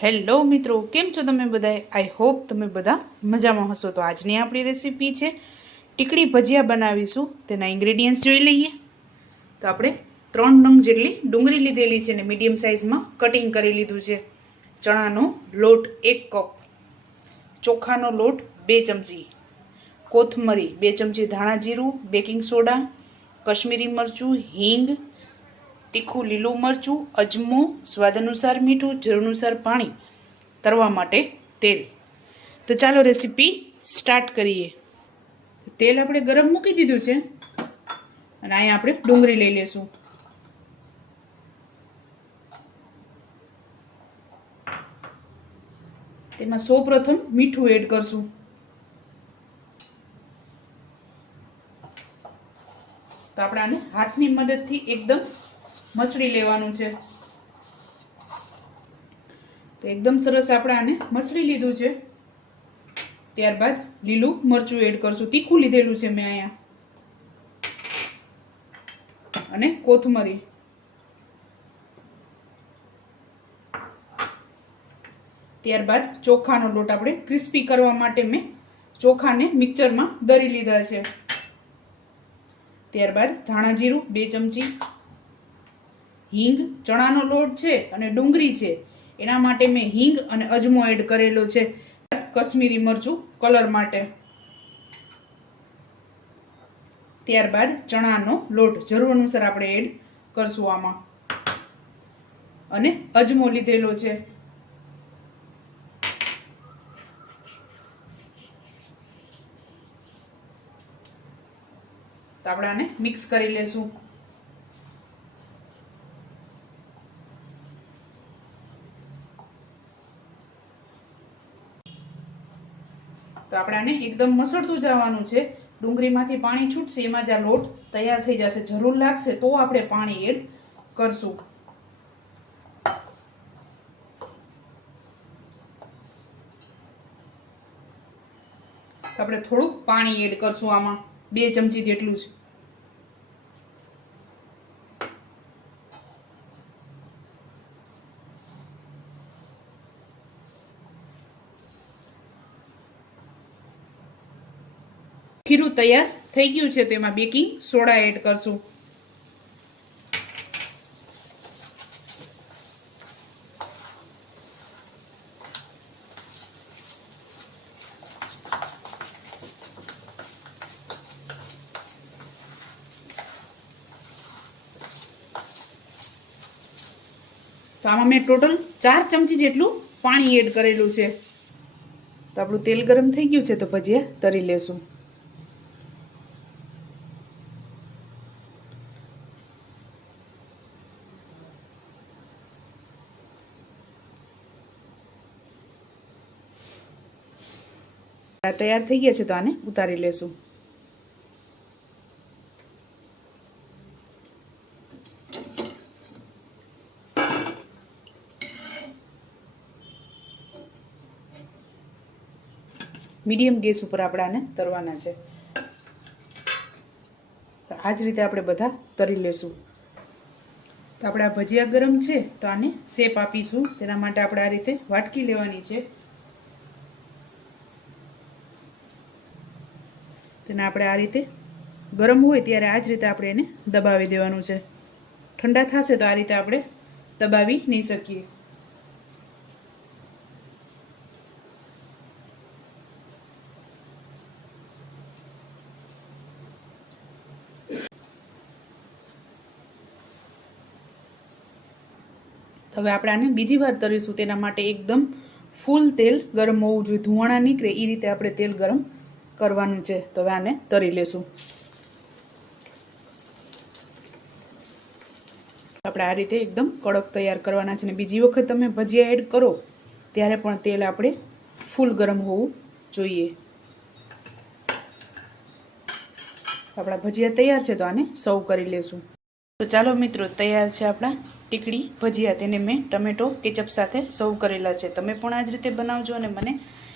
Hello મિત્રો, કેમ છો તમે બધા આઈ હોપ તમે બધા મજામાં હશો. તો આજની આપણી રેસીપી છે ટીકડી ભજીયા બનાવીશું. તેના ઇન્ગ્રેડિયન્ટ્સ જોઈ લઈએ. તો આપણે ત્રણ નંગ જેટલી ડુંગળી લીધેલી છે ને મીડિયમ સાઇઝમાં કટિંગ કરી લીધું છે. ચણાનો લોટ એક કપ ચોખાનો લોટ બે ચમચી, કોથમરી બે ચમચી ધાણા જીરું બેકિંગ સોડા કશ્મીરી મરચું, હિંગ તીખું લીલું મરચું, અજમો, સ્વાદ અનુસાર મીઠું જરૂર અનુસાર પાણી તરવા માટે તેલ. તો ચાલો રેસીપી સ્ટાર્ટ કરીએ. તેલ આપણે ગરમ મૂકી દીધું છે અને અહીંયા આપણે ડુંગળી લઈ લેશું. તેમાં સૌ પ્રથમ મીઠું એડ કરશું. તો આપણે આને હાથની મદદથી એકદમ મસળી લેવાનું છે. તો એકદમ સરસ આપણે આને મસળી લીધું છે. ત્યારબાદ લીલું મરચું એડ કરશું. તીખું લીધેલું છે મેં અહીંયા. અને કોથમરી. ત્યારબાદ ચોખાનો લોટ આપણે ક્રિસ્પી કરવા માટે મેં ચોખાને મિક્સરમાં દરી લીધા છે. ત્યારબાદ ધાણા જીરું, બે ચમચી હિંગ ચણાનો લોટ છે અને ડુંગળી છે. એના માટે મેં હિંગ અને અજમો એડ કરેલો છે. કશ્મીરી મરચું કલર માટે. ત્યારબાદ ચણાનો લોટ જરૂર અનુસાર આપણે એડ કરશું આમાં. અને અજમો લીધેલો છે. તો મિક્સ કરી લેશું. તો આપણે આને એકદમ મસળતું જવાનું છે. ડુંગળીમાંથી પાણી છૂટશે, એમાં જ આ લોટ તૈયાર થઈ જશે. જરૂર લાગશે તો આપણે પાણી એડ કરશું. આપણે થોડુંક પાણી એડ કરશું આમાં. બે ચમચી જેટલું જ. ખીરું તૈયાર થઈ ગયું છે તો એમાં બેકિંગ સોડા એડ કરશું. તો આમાં મેં ટોટલ ચાર ચમચી જેટલું પાણી એડ કરેલું છે. તો આપણું તેલ ગરમ થઈ ગયું છે તો ભજીયા તરી લેશું. તૈયાર થઈ ગયા છે તો આને ઉતારી લેશું. મીડિયમ ગેસ ઉપર આપણે આને તરવાના છે. આ જ રીતે આપણે બધા તરી લેશું. તો આપણે ભજીયા ગરમ છે તો આને શેપ આપીશું. તેના માટે આપણે આ રીતે વાટકી લેવાની છે. તેને આપણે આ રીતે ગરમ હોય ત્યારે આ જ રીતે આપણે એને દબાવી દેવાનું છે. ઠંડા થશે તો આ રીતે આપણે દબાવી નહીં શકીએ. હવે આપણે આને બીજી વાર તરીશું તેના માટે એકદમ ફૂલ તેલ ગરમ હોવું જોઈએ. ધુવાણા નીકળે એ રીતે આપણે તેલ ગરમ કરવાનું છે. તો હવે આને તરી લેશું. આપણે આ રીતે એકદમ કડક તૈયાર કરવાના છે અને બીજી વખત તમે ભજીયા એડ કરો, ત્યારે પણ તેલ આપણે ફૂલ ગરમ હોવું જોઈએ. આપણા ભજીયા તૈયાર છે તો આને સર્વ કરી લેશું. તો ચાલો મિત્રો, તૈયાર છે આપણા ટીકડી ભજીયા. તેને મેં ટમેટો કેચઅપ સાથે સર્વ કરેલા છે. તમે પણ આ જ રીતે બનાવજો અને મને